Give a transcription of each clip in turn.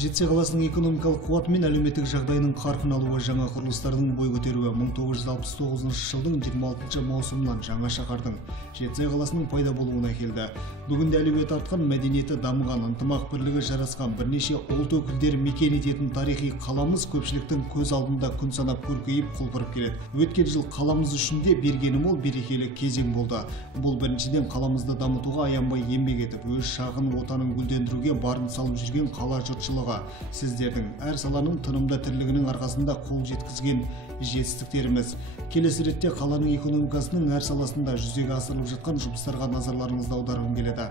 Жетісай қаласының экономикалық қуаты мен әлеуметтік жағдайының қарқын алуы, жаңа құрылыстардың бой көтеруі 1969 жылдың 26 маусымынан жаңа шаһардың Жетісай қаласының пайда болуына келді. Бүгінде әлеуеті артқан, мәдениеті дамыған, ынтымақ бірлігі жарасқан, бірнеше ұлт өкілдері мекен ететін тарихи қаламыз көпшіліктің көз алдында күн санап көркейіп құлпырып келеді. Өткен жыл қаламыз үшін де бергені мол, берекелі кезең болды. Бұл біріншіден қаламызды дамытуға аянбай еңбек етіп, өз шағын отанын гүлдендіруге барын салып жүрген қала жұртшылығы, сіздердің әр саланың тынымды тірлігінің арқасында қол жеткізген жетістіктеріміз. Келесі ретте қаланың экономикасының әр саласында жүзеге асырылып жатқан жұмыстарға назарларыңызды аударғым келеді.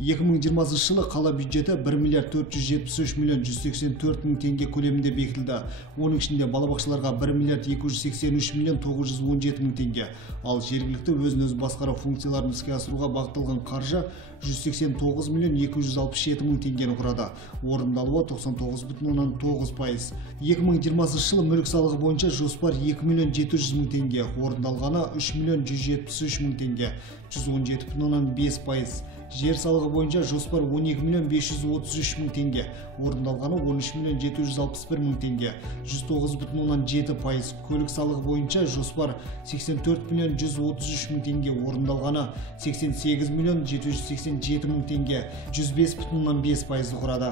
2020 жылы қала бюджеті 1 миллиард 473 миллион 184 мың теңге көлемінде бекітілді. Оның ішінде балабақшаларға 1 миллиард 283 миллион 917 мың теңге, ал жергілікті өзін-өзі басқару функцияларын іске асыруға бағытталған қаржы 189 миллион 267 мың теңгені құрады. Орындалуы 99,9%. 2020 жылы мүлік салығы бойынша жоспар 2 миллион 700 мың теңге, орындалғаны 3 миллион 173 мың теңге, 117,5%. Жер салығы бойынша жоспар 12 миллион 533 мың теңге, орындалғаны 13 миллион 761 мың теңге, 109,7%. Көлік салығы бойынша жоспар 84 миллион 133 мың теңге, орындалғаны 88 миллион 787 мың теңге, 105,5% құрады.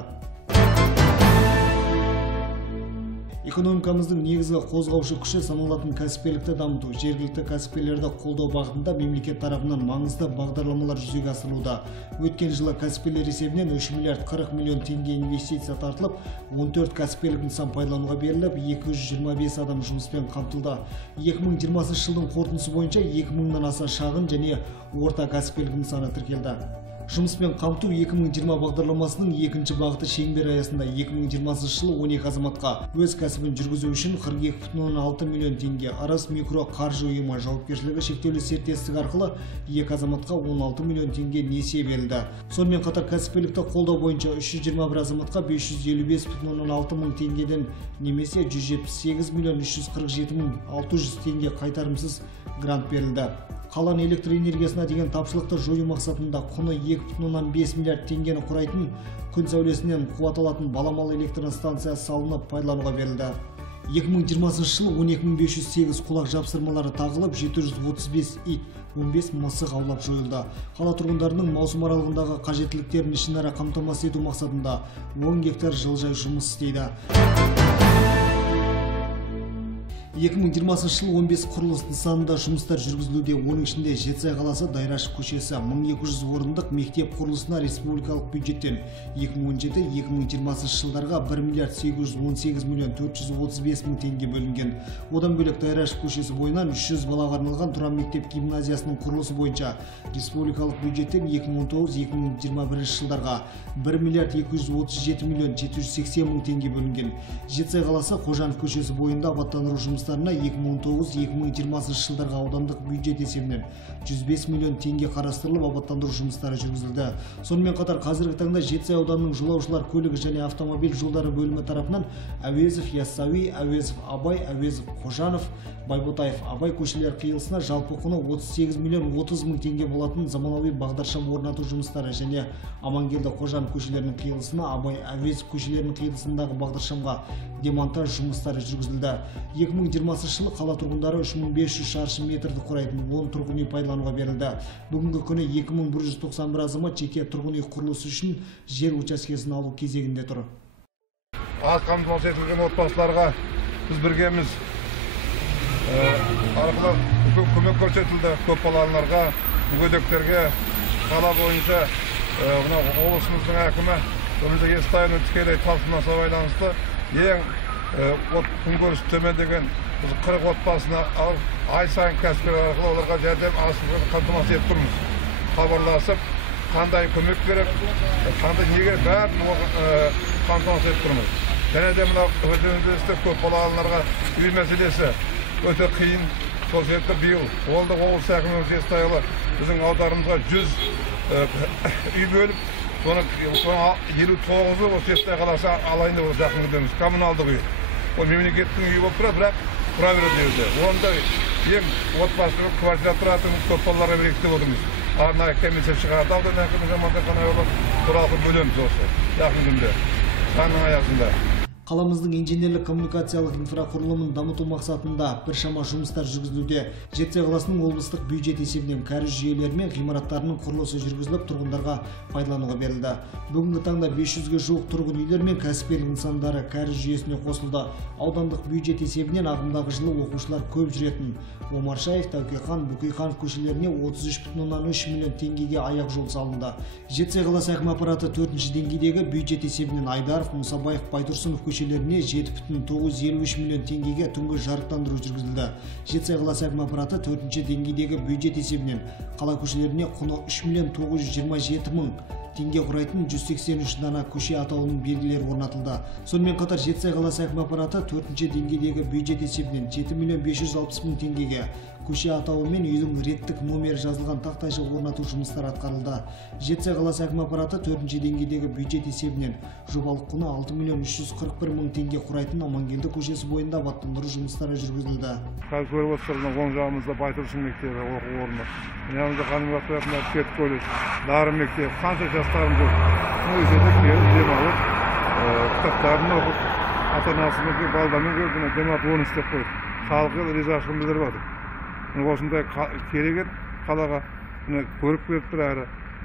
Экономикамыздың негізгі қозғаушы күші саналатын кәсіпкерлікті дамыту, жергілікті кәсіпкерлерді қолдау бағытында мемлекет тарапынан маңызды бағдарламалар жүзеге асырылуда. Өткен жылы кәсіпкерлер есебінен 3 миллиард 40 миллион теңге инвестиция тартылып, 14 кәсіпкерлік нысан пайдалануға беріліп, 225 адам жұмыспен қамтылды. 2020 жылдың қорытындысы бойынша 2000-нан аса шағын және орта кәсіпкерлік нысаны тіркелді. Жұмыспен қамту 2020 бағдарламасының екінші бағыты шеңбер аясында 2020 жылы 12 азаматқа өз кәсібін жүргізу үшін 42,6 миллион теңге, Арас микро қаржы ұйымы жауапкершілігі шектеулі серіктестік арқылы 2 азаматқа 16 миллион теңге несие берілді. Сонымен қатар кәсіпкерлікті қолдау бойынша 321 азаматқа 555,6 мың теңгеден немесе 178 миллион 347 мың 600 теңге қайтарымсыз грант берілді. Қаланы электр энергиясына деген тапшылықты жою мақсатында құны 2,5 миллиард теңгені құрайтын күн сәулесінен қуат алатын баламалы электр станция салынып пайдалануға берілді. 2020 жылы 12508 құлақ жапсырмалары тағылып, 735 ит, 15 мысық аулап жойылды. Қала тұрғындарының маусым аралығындағы қажеттіліктерін ішінара қамтамасыз ету мақсатында 10 гектар жылыжай жұмыс істейді. 2020 жылы 15 құрылыс нысанында жұмыстар жүргізілуде. Оның ішінде Жетісай қаласы Дайрашев көшесі 1200 орындық мектеп құрылысына республикалық бюджеттен 2017-2020 жылдарға 1 миллиард 818 миллион 435 мың теңге бөлінген. Одан бөлек Дайрашев көшесі бойынан 300 балаға арналған тұран мектеп гимназиясының құрылысы бойынша республикалық бюджеттен 2019-2021 жылдарға 1 миллиард 237 миллион 780 мың теңге бөлінген. Жетісай қаласы Қожанов көшесі бойында абаттандыру жұмыстарына 2019-2020 жылдарға аудандық бюджет есебінен 105 миллион теңге қарастырылып, абаттандыру жұмыстары жүргізілді. Сонымен қатар қазіргі таңда Жетісай ауданының жолаушылар көлігі және автомобиль жолдары бөлімі тарапынан Әуезов, Яссауи, Әуезов, Абай, Әуезов, Қожанов, Байботаев, Абай көшелер қиылысына жалпы құны 38 миллион 30 мың теңге болатын заманауи бағдаршам орнату жұмыстары және Амангелді Қожанов көшелерінің қиылысына Абай, Әуезов көшелерінің қиылысындағы бағдаршамға демонтаж жұмыстары жүргізілді. 2020 жылы қала тұрғындары 3500 шаршы метрді құрайтын 10 тұрғын үй пайдалануға берілді. Бүгінгі күні 2191 азамат жеке тұрғын үй құрылысы үшін жер учаскесін алу кезегінде тұр. Аз қамтамасыз етілген отбасыларға біз біргеміз арқылы көмек көрсетілді. Көп балаларға, мүгедектерге қала бойынша облысымыздың әкімі Өмірзақ Естайұлының тікелей тапсырмасына байланысты ең күнкөрісі төмендеген 40 отбасына ай сайын кәсіпкерлер арқылы оларға жәрдем қамтамасыз етіп тұрмыз. Хабарласып, қандай көмек керек, қандай неге бәрін қамтамасыз етіп тұрмыз. Және де мына өздеріңізде көп балаларға үй мәселесі өте қиын. Сол себепті биыл ол да облыс әкімі Естайұлы біздің ауданымызға 100 үй бөліп, соның 59-ы осы Жетісай қаласы алайында болып жақын күндеміз. Коммуналдық үй. Ол мемлекеттің үйі болып тұрады, бірақ тұра береді. Онда ең отбасылық квартира тұратын көп балаларға берейік деп отырмыз. арнайы комиссия шығарды, аудан әкімі Жомарт Қанайұлы туралы бөлеміз осы жақын күнде заңның аясында. Қаламыздың инженерлік коммуникациялық инфрақұрылымын дамыту мақсатында біршама жұмыстар жүргізілуде. Жетісай қаласының облыстық бюджет есебінен кәріз жүйелері мен ғимараттарының құрылысы жүргізіліп, тұрғындарға пайдалануға берілді. Бүгінгі таңда 500-ге жуық тұрғын үйлер мен кәсіпкерлік нысандары кәріз жүйесіне қосылды. Аудандық бюджет есебінен ағымдағы жылы оқушылар көп жүретін Омаршаев, Тәукехан, Бөкейханов көшелеріне 33,3 миллион теңгеге аяқ жол салынды. Жетісай қаласы әкім аппараты 4-ші деңгейдегі бюджет есебінен Айдаров, Мұсабаев, Байтұрсынов көшелеріне 7,953 миллион теңгеге түнгі жарықтандыру жүргізілді. Жетісай қаласы әкім аппараты 4-ші деңгейдегі бюджет есебінен қала көшелеріне құны 3,927,000 теңге құрайтын 183 дана көше атауының белгілері орнатылды. Сонымен қатар Жетісай қаласы әкім аппараты 4-ші деңгейдегі бюджет есебінен 7,560,000 теңгеге көше атауы мен үйдің реттік номері жазылған тақтайша орнату жұмыстары атқарылды. Жетісай қаласы әкім аппараты 4-ші деңгейдегі бюджет есебінен жобалық құны 6,341,000 теңге құрайтын Амангелді көшесі бойында абаттандыру жұмыстары жүргізілді. Қазір көріп отырсыздар, оң жағымызда Байтұрсын мектебі оқу орны. Yanımızda Kanıvat tarafından Pet Kolej, Darı Mektebi, kança жастарымыз жоқ. Бұл жерде келіп дем алып, кітаптарын оқып, ата-анасының балдармен көріп, демалып оны істеп қойды. Халыққа ризашылығын білдіріп жатыр. Осындай керек еді қалаға көріп келіп тұр,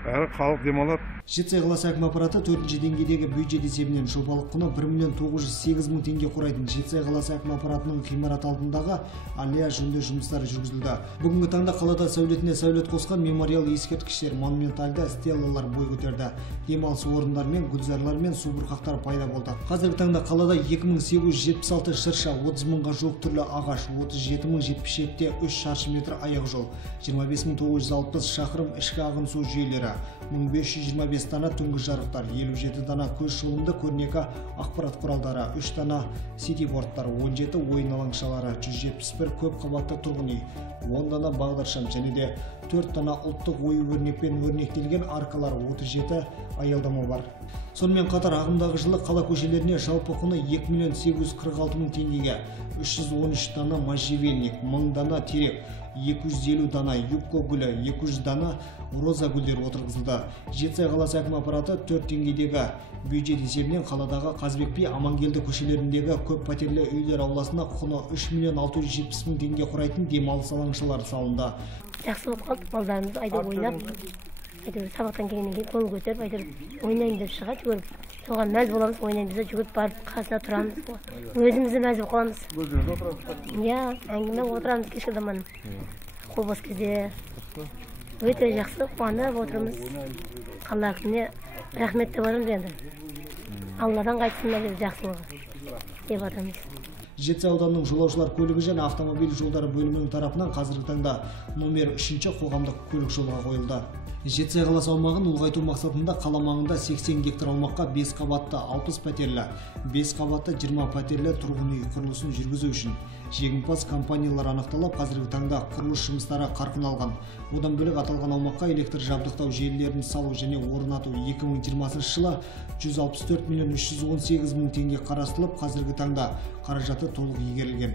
әрі халық демалады. Жетісай қаласы әкім аппараты 4-ші деңгейдегі бюджет есебінен жобалық құны 1,908,000 теңге құрайтын Жетісай қаласы әкім аппаратының ғимарат алдындағы аллея жөндеу жұмыстары жүргізілді. Бүгінгі таңда қалада сәулетіне сәулет қосқан мемориал ескерткіштер, монументалды стеллалар бой көтерді. Демалыс орындар мен гүлзарлар мен субұрқақтар пайда болды. Қазіргі таңда қалада 2876 шырша, 30,000-ға жуық түрлі ағаш, 37,077-те 3 шаршы метр аяқ жол, 25,960 шақырым ішкі ағын су жүйелері, 1525 дана түнгі жарықтар, 57 дана көш жолында көрнекі ақпарат құралдары, 3 дана сити-борттар, 17 ойын алаңшалары, 171 көп қабатты тұрғын үй, 10 дана бағдаршам және де 4 дана ұлттық ою-өрнекпен өрнектелген аркалар, 37 аялдама бар. Сонымен қатар ағымдағы жылы қала көшелеріне жалпы құны 2,846,000 теңгеге 313 дана можжевельник, 1000 дана терек, 250 дана юбка гүлі, 200 дана роза гүлдер отырғызылды. Жетісай қаласы әкім аппараты 4 деңгейдегі бюджет есебінен қаладағы Қазбек би, Амангелді көшелеріндегі көп пәтерлі үйлер ауласына құны 3,670,000 теңге құрайтын демалыс алаңшалары салынды. Жақсы болып қалды, балдарымыз айда ойнап, сабақтан келгеннен кейін қол көтеріп, ойнайын деп шығады, жүгіріп. Соған мәз боламыз, ойнаймыз, жүгіріп барып қасына тұрамыз. Өзімізді мәз болып қаламыз. Иә, әңгіме отырамыз кешкі заман. Қол бос кезде өте жақсы қуанып отырмыз. Қала әкіміне рахмет деп отырмыз енді. Алладан қайтсын деп жақсы болған деп отырмыз. Жетісай ауданының жолаушылар көлігі және автомобиль жолдары бөлімінің тарапынан қазіргі таңда номер 3-ші қоғамдық көлік жолға қойылды. Жетісай қаласы аумағын ұлғайту мақсатында қала маңында 80 гектар аумаққа 5 қабатты 60 пәтерлі, 5 қабатты 20 пәтерлі тұрғын үй құрылысын жүргізу үшін жеңімпаз компаниялар анықталып, қазіргі таңда құрылыс жұмыстары қарқын алған. Одан бөлек аталған аумаққа электр жабдықтау желілерін салу және орнату 2020 жылы 164,318,000 теңге қарастырылып, қазіргі таңда қаражаты толық игерілген.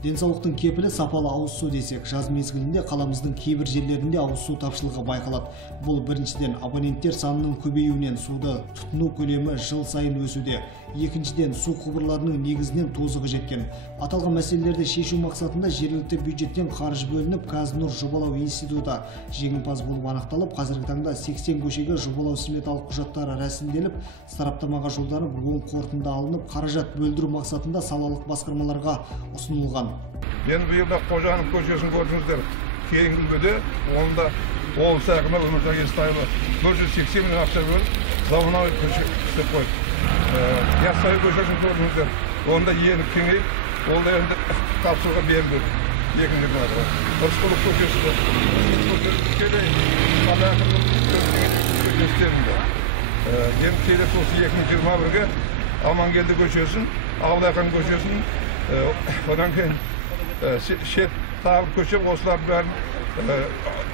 Денсаулықтың кепілі сапалы ауыз су десек, жаз мезгілінде қаламыздың кейбір жерлерінде ауыз су тапшылығы байқалады. Бұл біріншіден абоненттер санының көбеюінен суды тұтыну көлемі жыл сайын өсуде. Екіншіден су құбырларының негізінен тозығы жеткен. Аталған мәселелерді шешу мақсатында жергілікті бюджеттен қаржы бөлініп, Қазнұр жобалау институты жеңімпаз болып анықталып, қазіргі таңда 80 көшеге жобалау сметалық құжаттары рәсімделіп, сараптамаға жолданып, оң қорытынды алынып, қаражат бөлдіру мақсатында салалық басқармаларға ұсынылған. Енді биылда Қожанов көшесін көрдіңіздер. Кейінгі үлгіде онда облыс әкімі Өмірзақ Естайұлы 480 мың ақша бөліп, заманауи көше істеп қойды. Яссауи көшесін көрдіңіздер. Онда еніп кеңейіп, ол да енді тапсыруға берілді. Екінші ғана. Рысқұлов көшесі тікелей қала әкімінің естерінде. Енді келесі осы 2021-ге Амангелді көшесін, Абылайхан көшесін, одан кейін шет тағы көше осылардың бәрін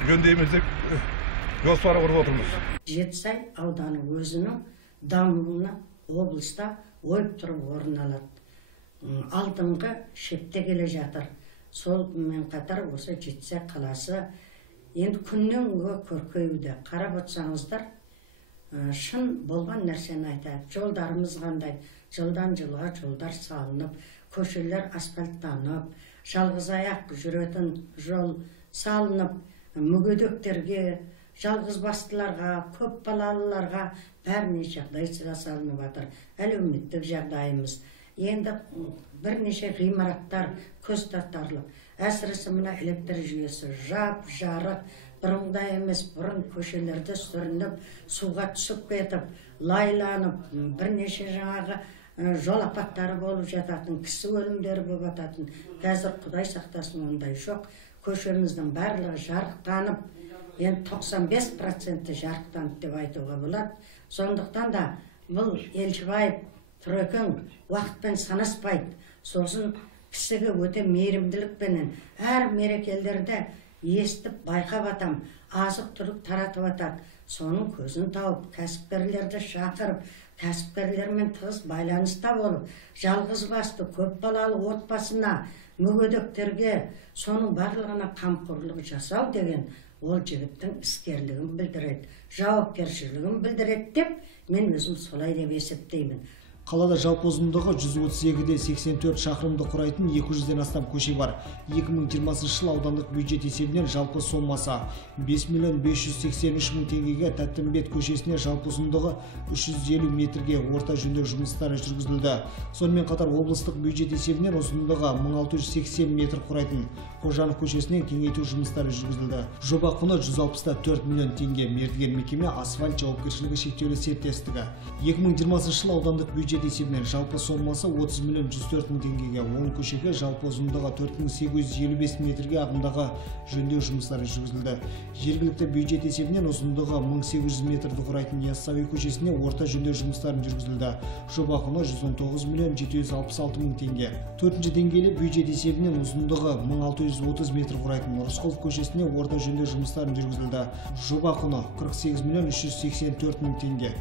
жөндейміз деп жоспар құрып отырмыз. Жетісай ауданы өзінің дамуына облыста ойып тұрып орын алады. Алдыңғы шепте келе жатыр. Солмен қатар осы Жетісай қаласы енді күннен күнге көркеюде. Қарап отырсаңыздар, шын болған нәрсені айтады. Жолдарымыз қандай, жылдан жылға жолдар салынып, көшелер асфальттанып, жалғыз аяқ жүретін жол салынып, мүгедектерге, жалғыз бастыларға, көп балалыларға бәріне жағдай салынып жатыр. Әлеуметтік жағдайымыз. Енді бірнеше ғимараттар көз тартарлық. Әсіресе мына электр жүйесі жарық, бұрынғыдай емес, бұрын көшелерде сүрініп, суға түсіп кетіп, лайланып, бірнеше жаңағы жол апаттары болып жататын, кісі өлімдері болып жататын. Қазір Құдай сақтасын, ондай жоқ. Көшеміздің барлығы жарықтанып, енді 95% жарықтанып деп айтуға болады. Сондықтан да бұл Елшібаев Түрекең уақытпен санаспайды. Сосын кісіге өте мейірімділікпенен әр мерекелерде естіп байқап атам, азық-түлік таратып атады. Соның көзін тауып, кәсіпкерлерді шақырып, кәсіпкерлермен тығыз байланыста болып, жалғыз басты көп балалы отбасына, мүгедектерге, соның барлығына қамқорлық жасау деген ол жігіттің іскерлігін білдіреді, жауапкершілігін білдіреді деп мен өзім солай деп есептеймін. Қалада жалпы ұзындығы 132-де 84 шақырымды құрайтын 200-ден астам көше бар. 2020 жыл аудандық бюджет есебінен жалпы сомасы 5.583.000 теңгеге Тәттімбет көшесіне жалпы ұзындығы 350 метрге орта жөндеу жұмыстары жүргізілді. Сонымен қатар облыстық бюджет есебінен ұзындығы 1680 метр құрайтын Қожанов көшесінен кеңейту жұмыстары жүргізілді. Жоба құны 164 миллион теңге. Мердігер мекеме Асфальт жауапкершілігі шектеулі серіктестігі. 2020 жыл аудандық бюджет есебінен жалпы сомасы 30 миллион 104 мың теңгеге, 10 көшеге жалпы ұзындығы 4855 метрге ағымдағы жөндеу жұмыстары жүргізілді. Жергілікті бюджет есебінен ұзындығы 1800 метрді құрайтын Яссауи көшесіне орта жөндеу жұмыстарын жүргізілді. Жоба құны 119 миллион 766 мың теңге. 4-ші деңгейлі бюджет есебінен ұзындығы 1630 метр құрайтын Рысқұлов көшесіне орта жөндеу жұмыстарын жүргізілді. Жоба құны 48 миллион 384 мың теңге.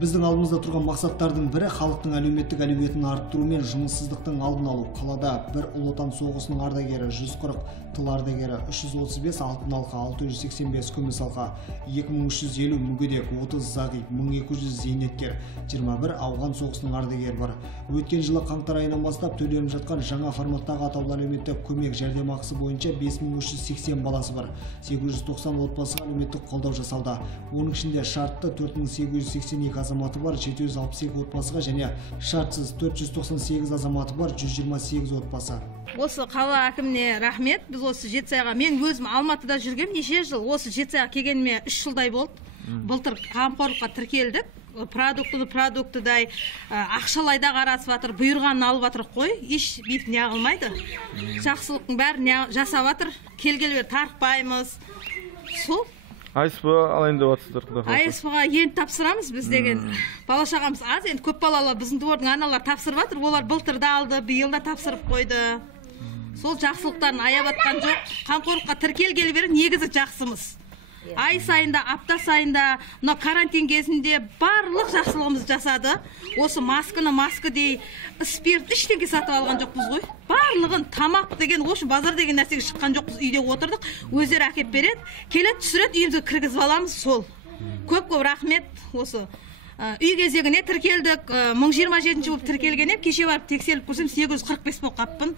Біздің алдымызда тұрған мақсаттардың бірі халықтың әлеуметтік әлеуетін арттыру мен жұмыссыздықтың алдын алу. Қалада бір ұлы отан соғысының ардагері 140, тыл ардагері 335, алтын алқа 685, күміс алқа 2350, мүгедек 30 зағип, 1200 зейнеткер, 21 ауған соғысының ардагері бар. Өткен жылы қаңтар айынан бастап төленіп жатқан жаңа форматтағы атаулы әлеуметтік көмек жәрдемақысы бойынша 5380 баласы бар. 890 отбасыға әлеуметтік қолдау жасалды. Оның ішінде шартты 4882 азаматы бар, 762 отбасыға және шартсыз 498 азаматы бар, 128 отбасы. Осы қала әкіміне рахмет. Біз осы Жетісайға, мен өзім Алматыда жүргем неше жыл, осы Жетісайға келгеніме 3 жылдай болды. Былтыр қамқорлыққа тіркелдік. Продуктыдай ақшалайда қарасып жатыр, бұйырғанын алып жатыр қой, еш бет не ағылмайды. Жақсылықтың бәрін жасап жатыр, келгелі бері тарықпаймыз. Сол АСП алайын деп жатсыздар, құда қаласа. АСП-ға енді тапсырамыз біз деген. Бала шағамыз аз, енді көп балалы біздің двордың аналар тапсырып жатыр. Олар былтыр да алды, биыл да тапсырып қойды. Сол жақсылықтарын аяп жатқан жоқ. Қамқорлыққа тіркелгелі бері негізі жақсымыз. Ай сайында, апта сайында, мына карантин кезінде барлық жақсылығымызды жасады. Осы маска дей, спирт ештеңе сатып алған жоқпыз ғой. Барлығын тамақ деген, осы базар деген нәрсеге шыққан жоқпыз. Үйде отырдық, өздері әкеп береді, келеді, түсіреді, үйімізге кіргізіп аламыз. Сол. Көп рахмет. Осы үй кезегіне тіркелдік, 1027 болып тіркелген ем, кеше барып тексеріліп көрсем 845 болып қаппын.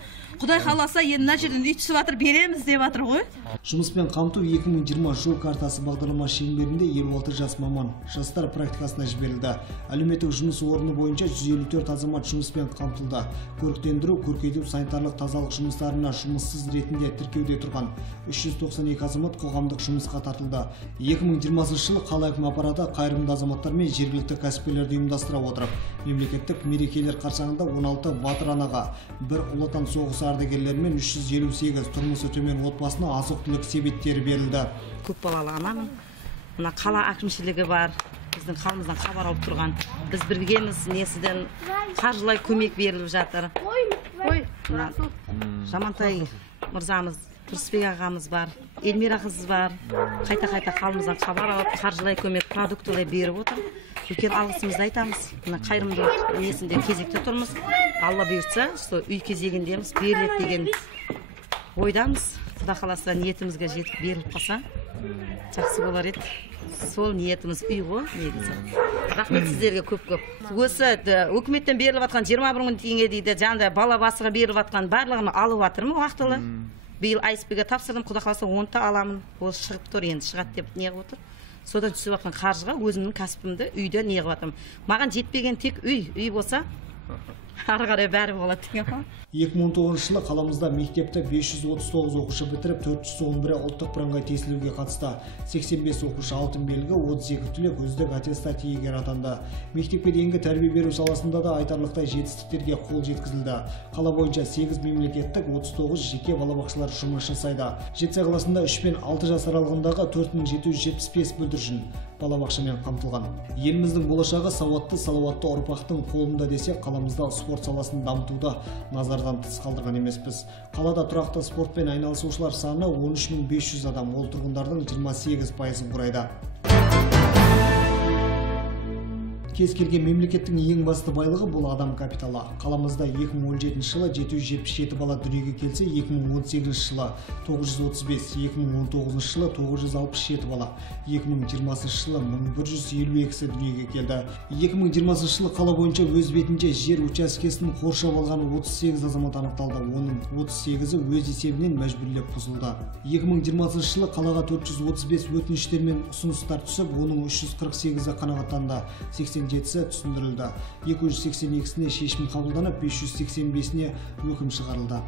Құдай қаласа, енді мына жерден үй түсіп жатыр, береміз деп жатыр ғой. Жұмыспен қамту 2020 жол картасы бағдарлама шеңберінде 56 жас маман жастар практикасына жіберілді. Әлеуметтік жұмыс орны бойынша 154 азамат жұмыспен қамтылды. Көріктендіру, көркейту, санитарлық тазалық жұмыстарына жұмыссыз ретінде тіркеуде тұрған 392 азамат қоғамдық жұмысқа тартылды. 2020 жылы қала әкімі аппараты қайырымды азаматтар мен жергілікті кәсіпкерлерді ұйымдастыра отырып, мемлекеттік мерекелер қарсаңында 16 батыр анаға, бір ұлы отан соғысы ардагерлері мен 358 тұрмысы төмен отбасына азық-түлік себеттері берілді. Көп балалы анамын. Мына қала әкімшілігі бар. Біздің қаламыздан хабар алып тұрған. Біз біргеміз, несіден қаржылай көмек беріліп жатыр. Жамантай мырзамыз, Тұрысбек ағамыз бар. Элмира қыз бар. Қайта қалымыздан хабар алып, қаржылай көмек продуктылай беріп отыр. Үлкен алғысымызды айтамыз. Мына қайырымдылық несінде кезекте тұрмыз. Алла бұйыртса, сол үй кезегіндеміз, беріледі деген ойдамыз. Құда қаласа ниетімізге жетіп беріліп қалса, жақсы болар еді. Сол ниетіміз үй ғой, негізі. Рахмет сіздерге көп-көп. Осы үкіметтен беріліп жатқан 21 мың теңге дейді, жаңағыдай бала басыға беріліп жатқан барлығын алып жатырмын уақытылы. Биыл АСП-ге тапсырдым, құда қаласа 10-та аламын. Осы шығып тұр, енді шығады деп неғып отыр. Содан түсіп жатқан қаржыға өзімнің кәсібімді үйде неғып жатырмын. Маған жетпеген тек үй болса, ары қарай бәрі болады деген. 2019 жылы қаламызда мектепті 539 оқушы бітіріп, 411 ұлттық бірыңғай тестілеуге қатысты. 85 оқушы алтын белгі, 32 түлек үздік аттестат иегері атанды. Мектепке дейінгі тәрбие беру саласында да айтарлықтай жетістіктерге қол жеткізілді. Қала бойынша 8 мемлекеттік, 39 жеке балабақшалар жұмыс жасайды. Жетісай қаласында 3 пен 6 жас аралығындағы 4775 бүлдіршін балабақшамен қамтылған. Еліміздің болашағы сауатты, салауатты ұрпақтың қолында десе, қаламызда спорт саласын дамытуда назардан тыс қалдырған емеспіз. Қалада тұрақты спортпен айналысушылар саны 13.500 адам, ол тұрғындардың 28%-ын құрайды. Кез келген мемлекеттің ең басты байлығы бұл адам капиталы. Қаламызда 2017 жылы 777 бала дүниеге келсе, 2018 жылы 935, 2019 жылы 967 бала, 2020 жылы 1152 дүниеге келді. 2020 жылы қала бойынша өз бетінше жер учаскесін қоршап алған 38 азамат анықталды. Оның 38-і өз есебінен мәжбүрлеп бұзылды. 2020 жылы қалаға 435 өтініштер мен ұсыныстар түсіп, оның 348-і қанағаттанды. 87-сі түсіндірілді. 282-сіне шешім қабылданып, 585-іне өкім шығарылды.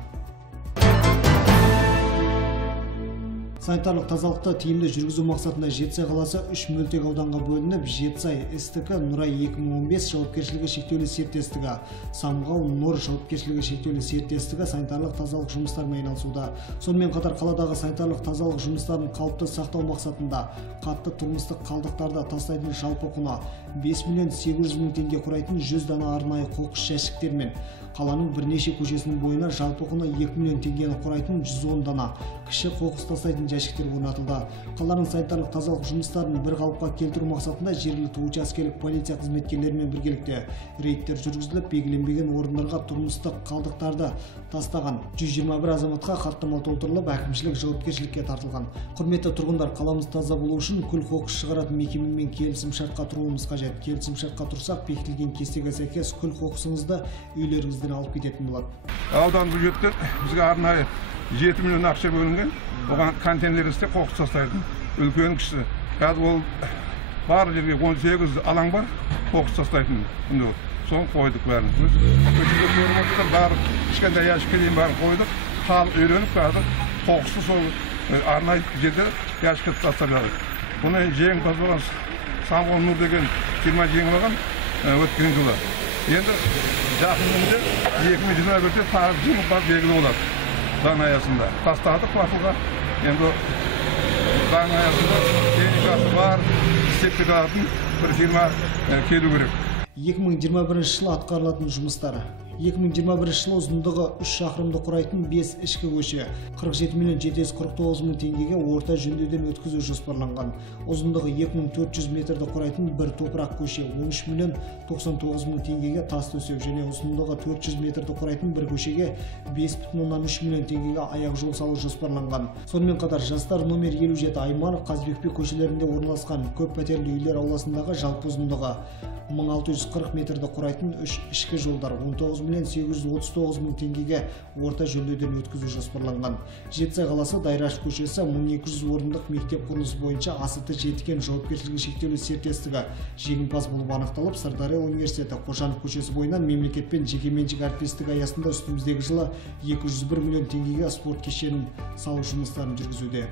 Санитарлық тазалықты тиімді жүргізу мақсатында Жетісай қаласы 3 мөлтек ауданға бөлініп, Жетісай СТК Нұрай 2015 жауапкершілігі шектеулі серіктестігі, Самғау Нұр жауапкершілігі шектеулі серіктестігі санитарлық тазалық жұмыстарымен айналысуда. Сонымен қатар қаладағы санитарлық тазалық жұмыстарын қалыпты сақтау мақсатында қатты тұрмыстық қалдықтарды тастайтын жалпы құны 5.800.000 теңге құрайтын 100 дана арнайы қоқыс жәшіктермен, қаланың бірнеше көшесінің бойына жалпы құны 2 миллион теңгені құрайтын 110 дана кіші қоқыс тастайтын жәшіктер орнатылды. Қаланың санитарлық тазалық жұмыстарын бір қалыпқа келтіру мақсатында жергілікті учаскелік полиция қызметкерлерімен біргелікте рейдтер жүргізіліп, белгіленбеген орындарға тұрмыстық қалдықтарды тастаған 121 азаматқа хаттама толтырылып, әкімшілік жауапкершілікке тартылған. Құрметті тұрғындар, қаламыз таза болу үшін күл қоқыс шығаратын мекемемен келісім-шартқа тұруымыз қажет. Келісім-шартқа тұрсақ, бекітілген кестеге сәйкес күл қоқысыңызды үйлеріңізден алып кететін болады. Аудан бюджеттен бізге арнайы 7 миллион ақша бөлінген. Оған контейнер істе қоқыс тастайтын. Үлкен кіші. Қазір ол бар жерге 18 алаң бар, қоқыс тастайтын. Соны қойдық бәрін. Көшеде көріп бәрі кішкентай ящикке дейін бәрін қойдық. Халық үйреніп қазір қоқысты сол арнайы жерде ящикке тастап жатыр. Бұны жеңімпаз болған Самғау Нұр деген фирма жеңіп алған өткен жылы. Енді жақын күнде 2021-де тағы жеңімпаз белгілі болады. Заң аясында тастадық уақытылға. Енді заң аясында техникасы бар, істеп кететін бір фирма келу керек. 2021 жылы атқарылатын жұмыстары. 2021 жылы ұзындығы 3 шақырымды құрайтын 5 ішкі көше 47.749.000 теңгеге орта жөндеуден өткізу жоспарланған. Ұзындығы 2400 метрді құрайтын бір топырақ көше 13.099.000 теңгеге тас төсеу және ұзындығы 400 метрді құрайтын бір көшеге 5.3 миллион теңгеге аяқ жол салу жоспарланған. Сонымен қатар жастар номер 57 Айманов, Қазбекбек көшелерінде орналасқан көп пәтерлі үйлер ауласындағы жалпы ұзындығы 1640 метрді құрайтын 3 ішкі жолдар 19.839.000 теңгеге орта жөндеуден өткізу жоспарланған. Жетісай қаласы Дайраш көшесі 1200 орындық мектеп құрылысы бойынша АСТ Жетікен жауапкершілігі шектеулі серіктестігі жеңімпаз болып анықталып, Сырдария университеті Қошанов көшесі бойынан мемлекетпен жекеменшік әріптестік аясында үстіміздегі жылы 201 миллион теңгеге спорт кешенін салу жұмыстарын жүргізуде.